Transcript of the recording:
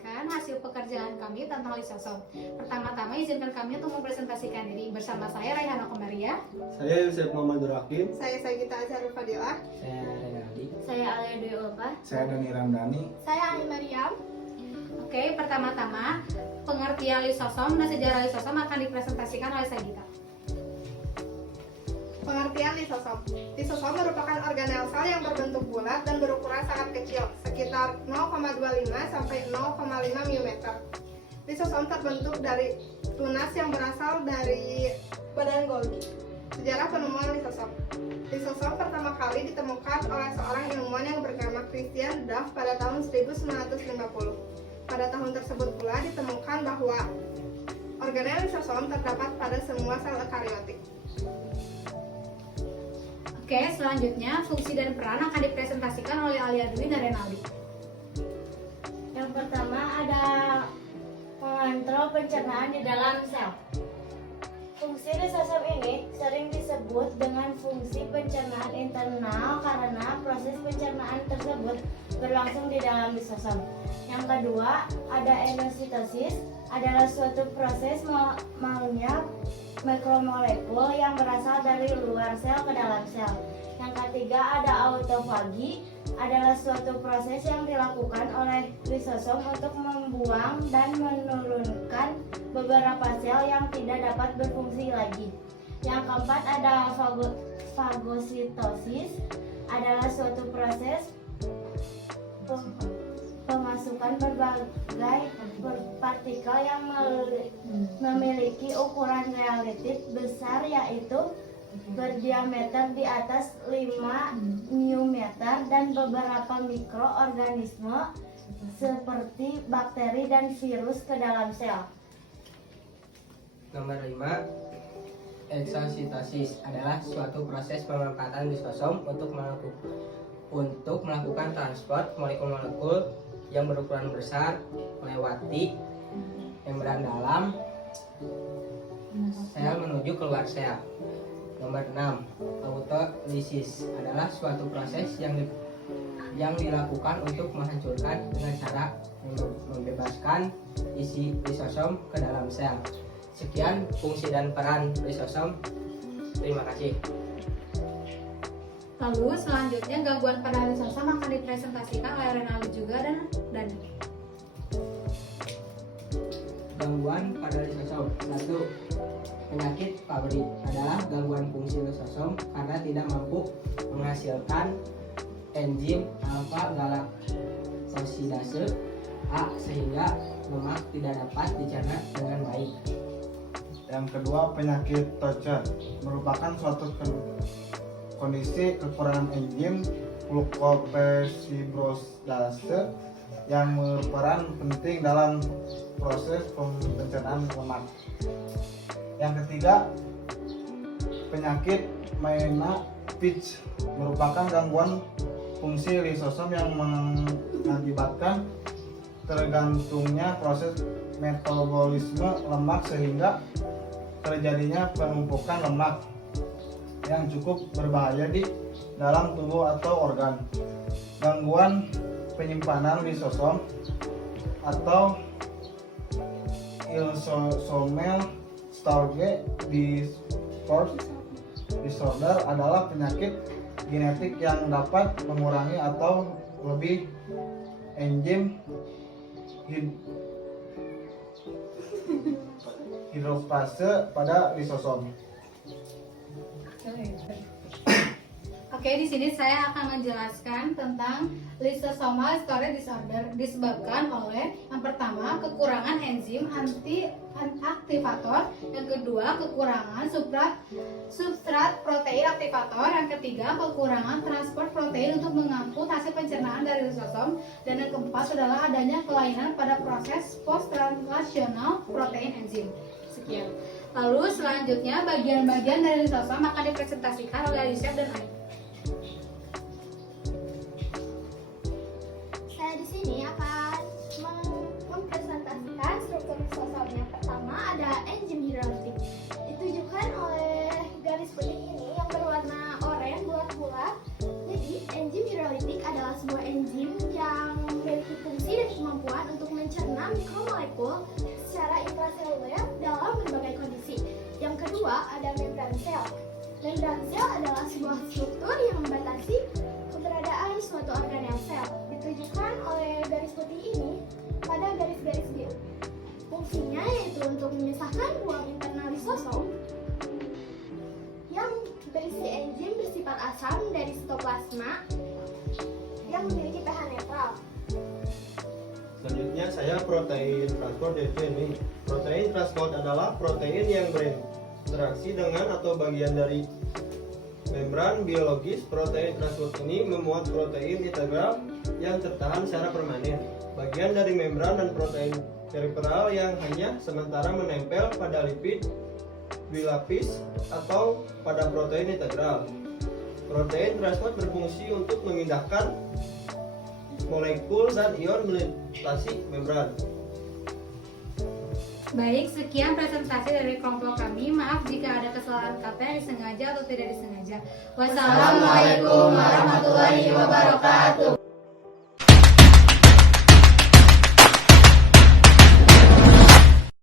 mempresentasikan hasil pekerjaan kami tentang lisosom. Pertama-tama izinkan kami untuk mempresentasikan diri. Bersama saya Raihana Komaria. Saya Yusuf Muhammad Hakim. Saya Sagita Azharul Fadilah. Saya Renaldi. Saya Alia Dwi Ulfa. Saya Dani Ramdhani. Saya Ali Mariam. Oke, pertama-tama pengertian lisosom dan sejarah lisosom akan dipresentasikan oleh Sagita. Pengertian lisosom. Lisosom merupakan organel sel yang berbentuk bulat dan berukuran sangat kecil, sekitar 0,25 sampai 0,5 mm. Lisosom terbentuk dari tunas yang berasal dari badan Golgi. Sejarah penemuan lisosom. Lisosom pertama kali ditemukan oleh seorang ilmuwan yang bernama Christian Duff pada tahun 1950. Pada tahun tersebut pula ditemukan bahwa organel lisosom terdapat pada semua sel eukariotik. Oke, selanjutnya fungsi dan peran akan dipresentasikan oleh Alia Dwi dan Renaldi. Yang pertama ada mengontrol pencernaan di dalam sel. Fungsi lisosom ini sering disebut dengan fungsi pencernaan internal karena proses pencernaan tersebut berlangsung di dalam lisosom. Yang kedua, ada endositosis, adalah suatu proses mengunyah makromolekul yang berasal dari luar sel ke dalam sel. Yang ketiga, ada autofagi, adalah suatu proses yang dilakukan oleh lisosom untuk membuang dan menurunkan beberapa sel yang tidak dapat berfungsi lagi. Yang keempat, ada fagositosis, adalah suatu proses pemasukan berbagai partikel yang memiliki ukuran relatif besar, yaitu berdiameter di atas 5 μm dan beberapa mikroorganisme seperti bakteri dan virus ke dalam sel. Nomor 5, eksositosis adalah suatu proses pemanfaatan lisosom untuk melakukan transport molekul-molekul yang berukuran besar melewati membran dalam sel menuju keluar sel. Nomor 6, autolisis adalah suatu proses yang dilakukan untuk menghancurkan dengan cara membebaskan isi lisosom ke dalam sel. Sekian fungsi dan peran lisosom. Terima kasih. Lalu selanjutnya gangguan pada lisosom akan dipresentasikan oleh Renaldi juga dan Dani. Gangguan pada lisosom. 1. Penyakit Fabry adalah gangguan fungsi lisosom karena tidak mampu menghasilkan enzim alfa galaktosidase A sehingga lemak tidak dapat dicerna dengan baik. Yang kedua, penyakit Toucher merupakan suatu kondisi kekurangan enzim glukopepsidase yang berperan penting dalam proses pencernaan lemak. Yang ketiga, penyakit Maena-Fitch merupakan gangguan fungsi lisosom yang mengakibatkan tergantungnya proses metabolisme lemak sehingga terjadinya penumpukan lemak yang cukup berbahaya di dalam tubuh atau organ. Gangguan penyimpanan lisosom atau lysosomal storage disorder adalah penyakit genetik yang dapat mengurangi atau lebih enzim hidrolase pada lisosom. Oke, di sini saya akan menjelaskan tentang lysosomal storage disorder disebabkan oleh yang pertama kekurangan enzim aktivator, yang kedua kekurangan substrat protein aktivator, yang ketiga kekurangan transport protein untuk mengangkut hasil pencernaan dari lisosom, dan yang keempat adalah adanya kelainan pada proses post translational protein enzim. Sekian. Lalu selanjutnya bagian-bagian dari lisosom akan dipresentasikan oleh Yusuf dan Ayu. Saya di sini akan mempresentasikan struktur lisosom. Yang pertama ada enzim hidrolitik. Ditunjukkan oleh garis kuning ini yang berwarna oranye bulat-bulat. Jadi enzim hidrolitik adalah sebuah enzim yang memiliki fungsi dan kemampuan untuk mencerna mikromolekul secara intraseluler dalam berbagai kondisi. Yang kedua ada membran sel. Membran sel adalah sebuah struktur yang membatasi keberadaan suatu organel sel. Ditunjukkan oleh garis putih ini pada garis-garis biru. Fungsinya yaitu untuk memisahkan ruang internal lisosom yang berisi enzim bersifat asam dari sitoplasma yang memiliki pH netral. Selanjutnya saya protein transport definisi. Protein transport adalah protein yang berinteraksi dengan atau bagian dari membran biologis. Protein transport ini memuat protein integral yang tertahan secara permanen. Bagian dari membran dan protein periferal yang hanya sementara menempel pada lipid bilapis atau pada protein integral. Protein transport berfungsi untuk memindahkan molekul dan ion melintasi membran. Baik, sekian presentasi dari kelompok kami. Maaf jika ada kesalahan kata yang disengaja atau tidak disengaja. Wassalamualaikum warahmatullahi wabarakatuh.